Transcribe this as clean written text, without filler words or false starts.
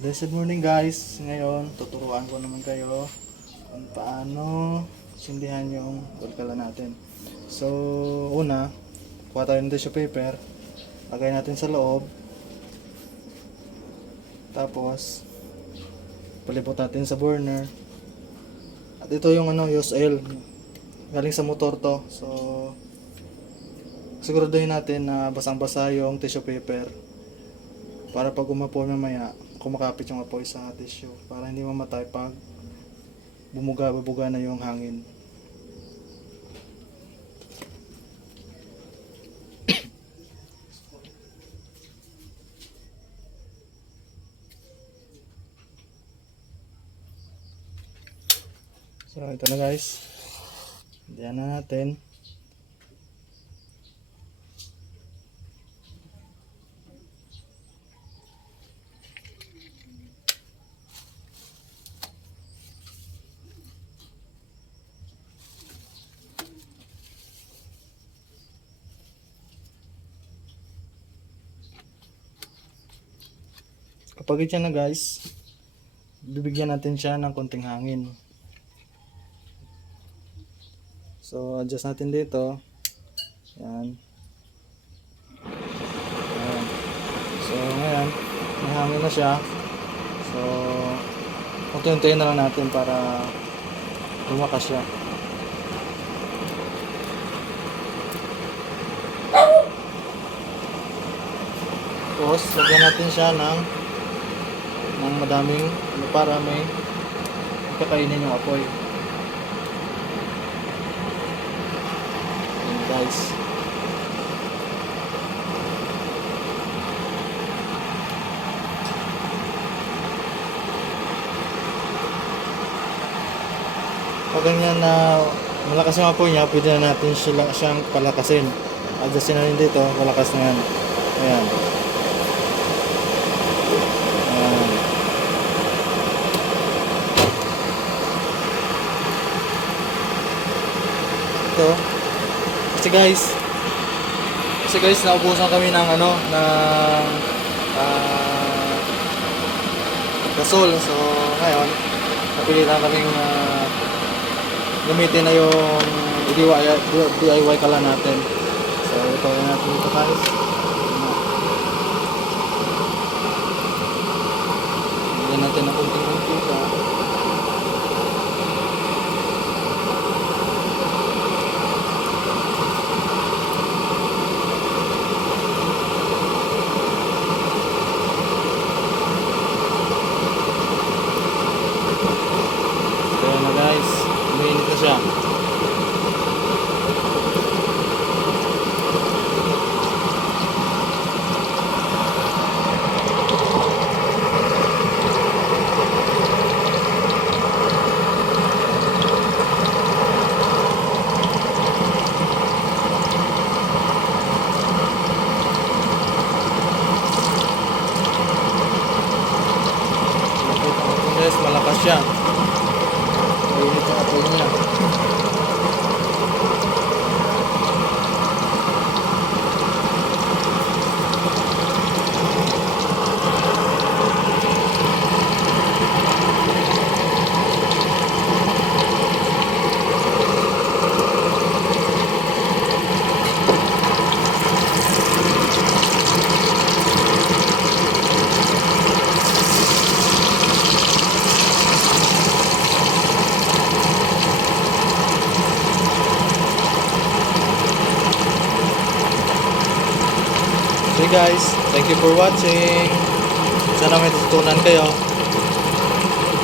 Blessed morning guys. Ngayon, tuturuan ko naman kayo kung paano sindihan yung kulkala natin. So, una, kuha tayo ng tissue paper. Lagay natin sa loob. Tapos, palibot natin sa burner. At ito yung use oil. Galing sa motor to. So, siguraduhin natin na basang-basa yung tissue paper. Para pag umapoy mamaya, kumakapit yung apoy sa tissue para hindi mamatay pag bumuga na yung hangin. So ito na guys, diyan na natin. Kapag ito na guys, bibigyan natin siya ng konting hangin. So adjust natin dito. Yan. Ayan. So ngayon, may hangin na siya. So unti-untiin na lang natin para lumakas siya. Tapos lagyan natin siya ng madaming para may kakainin yung apoy. Ayan guys. Pag ganyan na malakas yung apoy niya, pwede na natin siyang palakasin. Adjustin na rin dito, malakas na yan. Ayan. Kasi guys naubusan kami ng gasol. So ngayon napilitan kaming gamitin na yung DIY kala natin. So ito na natin ito guys. Lagyan natin ng kunting-kunti pa. Siya. Guys, malakas siya. Mainit ang apoy niya. Okay guys, thank you for watching. Sana may tutunan kayo.